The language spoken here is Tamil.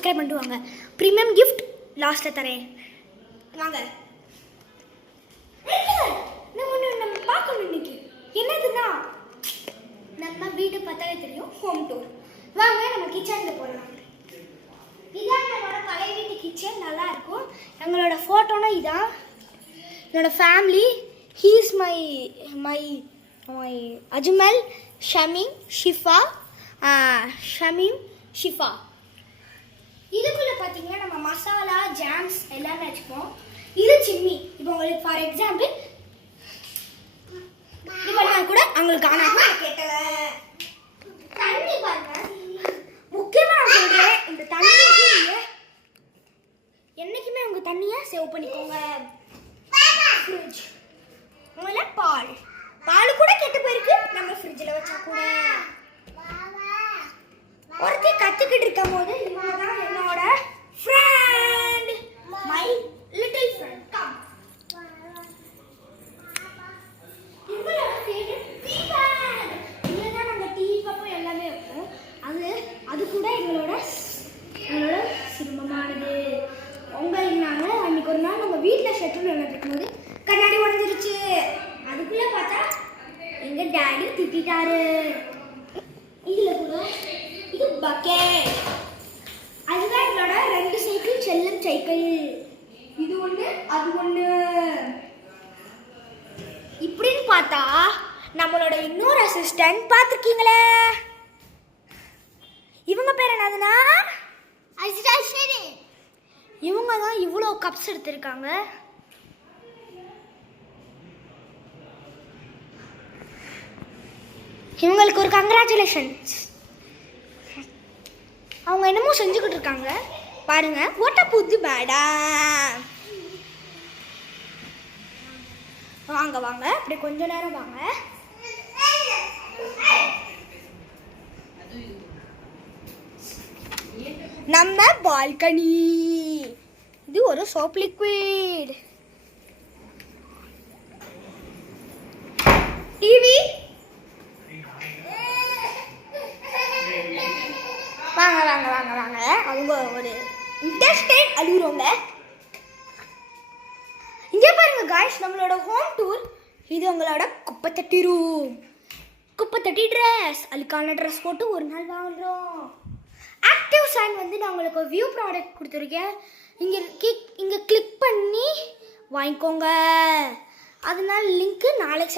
சப்ஸ்கிரைப் பண்ணிட்டு வாங்க. ப்ரீமியம் கிஃப்ட் லாஸ்ட்டில் தரேன். வாங்க. நம்ம பார்க்கணும் இன்னைக்கு என்னதுன்னா நம்ம வீடு பார்த்தாலே தெரியும், ஹோம் டூர். வாங்க நம்ம கிச்சனில் போகலாம். இதான் என்னோட பழைய வீட்டு கிச்சன். நல்லா இருக்கும். எங்களோட ஃபோட்டோனா இதான் என்னோட family. He is my my my Ajmal, Shameem, Shifa. இதுக்குள்ளே பார்த்தீங்கன்னா நம்ம மசாலா, ஜாம்ஸ் எல்லாமே வச்சுப்போம். இது சிம்மி. இப்போ உங்களுக்கு ஃபார் எக்ஸாம்பிள் இப்போ நான் கூட அவங்களுக்கு ஆனால் கேட்டல தண்ணி பாருங்க. முக்கியமாக நான் சொல்கிறேன், இந்த தண்ணிக்கு என்றைக்குமே உங்கள் தண்ணியை சேவ் பண்ணிக்கோங்க. ஃப்ரிட்ஜ் முதல்ல பால் கூட கெட்டு போயிருக்கு. நம்ம ஃப்ரிட்ஜில் வச்சா கூட ஒருத்தி கற்றுக்கிட்டு இருக்கும் போது இவங்க தான் என்னோட friend, my little friend. Come. இவங்களோட ஃபேவரட் டீ பேக். இதில் தான் நாங்கள் டீ கப்பும் எல்லாமே வைப்போம். அது கூட எங்களோட சிரமமானது. உங்களுக்கு நாங்கள் அன்றைக்கி ஒரு நாள் நம்ம வீட்டில் ஷெட்யூல் நடக்கும் போது கண்ணாடி உடஞ்சிருச்சு. அதுக்குள்ளே பார்த்தா எங்கள் டேடி திட்டாரு. இதில் கூட இது பக்கெட். அதுதான் எங்களோட 2 சைக்கிள், செல்லும் சைக்கிள். இது ஒன்று, அது ஒன்று. இப்படின்னு பார்த்தா நம்மளோட இன்னொரு அசிஸ்டன்ட் பார்த்துருக்கீங்களே, இவங்க பேர் என்னதுன்னா இவங்க தான் இவ்வளோ கப்ஸ் எடுத்திருக்காங்க. இவங்களுக்கு ஒரு கங்க்ராச்சுலேஷன்ஸ். அவங்க என்னமோ செஞ்சுக்கிட்டு இருக்காங்க பாருங்க. ஓட்ட புது பேடா. வாங்க வாங்க, அப்படி கொஞ்ச நேரம் வாங்க. நம்ம பால்கனி. இது ஒரு சோப் லிக்விட். டிவி. வாங்க வாங்க வாங்க வாங்க. அவங்க ஒரு இன்டெஸ்டைன் அழுகுறவங்க. இங்கே பாருங்க காய்ஸ், நம்மளோட ஹோம் டூர். இது உங்களோட குப்பைத்தட்டி ரூம். குப்பைத்தட்டி ட்ரெஸ், அதுக்கான ட்ரெஸ் போட்டு ஒரு நாள் வாங்குறோம். ஆக்டிவ் சைன் வந்து நான் உங்களுக்கு வியூ ப்ராடக்ட் கொடுத்துருக்கேன். இங்கே கிளிக் பண்ணி வாங்கிக்கோங்க. அதனால லிங்க்கு நாளைக்கு